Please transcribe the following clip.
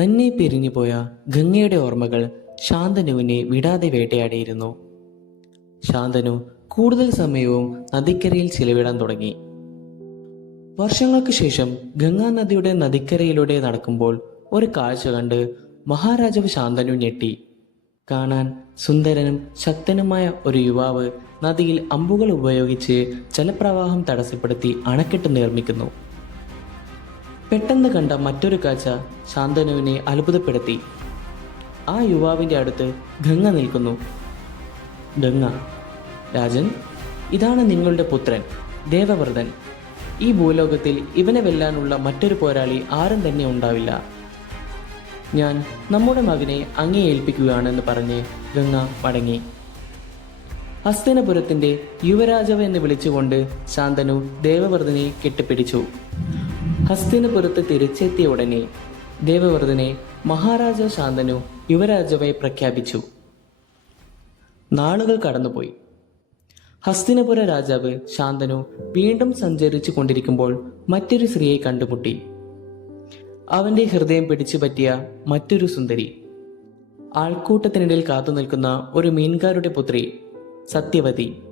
തന്നെ പിരിഞ്ഞുപോയ ഗംഗയുടെ ഓർമ്മകൾ ശാന്തനുവിനെ വിടാതെ വേട്ടയാടിയിരുന്നു. ശാന്തനു കൂടുതൽ സമയവും നദിക്കരയിൽ ചിലവിടാൻ തുടങ്ങി. വർഷങ്ങൾക്ക് ശേഷം ഗംഗാ നദിയുടെ നദിക്കരയിലൂടെ നടക്കുമ്പോൾ ഒരു കാഴ്ച കണ്ട് മഹാരാജാവ് ശാന്തനു ഞെട്ടി. കാണാൻ സുന്ദരനും ശക്തനുമായ ഒരു യുവാവ് നദിയിൽ അമ്പുകൾ ഉപയോഗിച്ച് ജലപ്രവാഹം തടസ്സപ്പെടുത്തി അണക്കെട്ട് നിർമ്മിക്കുന്നു. പെട്ടെന്ന് കണ്ട മറ്റൊരു കാഴ്ച ശാന്തനുവിനെ അത്ഭുതപ്പെടുത്തി. ആ യുവാവിന്റെ അടുത്ത് ഗംഗ നിൽക്കുന്നു. ഗംഗ രാജൻ ഇതാണ് നിങ്ങളുടെ പുത്രൻ ദേവവ്രതൻ. ഈ ഭൂലോകത്തിൽ ഇവനെ വെല്ലാനുള്ള മറ്റൊരു പോരാളി ആരും തന്നെ ഉണ്ടാവില്ല. ഞാൻ നമ്മുടെ മകനെ അങ്ങേ ഏൽപ്പിക്കുകയാണെന്ന് പറഞ്ഞ് ഗംഗ മടങ്ങി. ഹസ്തനപുരത്തിന്റെ യുവരാജവ എന്ന് വിളിച്ചുകൊണ്ട് ശാന്തനു ദേവവ്രതനെ കെട്ടിപ്പിടിച്ചു. ഹസ്തിനപുരത്ത് തിരിച്ചെത്തിയ ഉടനെ ദേവവ്രതനെ മഹാരാജ ശാന്തനു യുവരാജാവായി പ്രഖ്യാപിച്ചു. നാളുകൾ കടന്നുപോയി. ഹസ്തിനപുര രാജാവ് ശാന്തനു വീണ്ടും സഞ്ചരിച്ചു കൊണ്ടിരിക്കുമ്പോൾ മറ്റൊരു സ്ത്രീയെ കണ്ടുമുട്ടി. അവന്റെ ഹൃദയം പിടിച്ചു പറ്റിയ മറ്റൊരു സുന്ദരി. ആൾക്കൂട്ടത്തിനിടയിൽ കാത്തു നിൽക്കുന്ന ഒരു മീൻകാരുടെ പുത്രി സത്യവതി.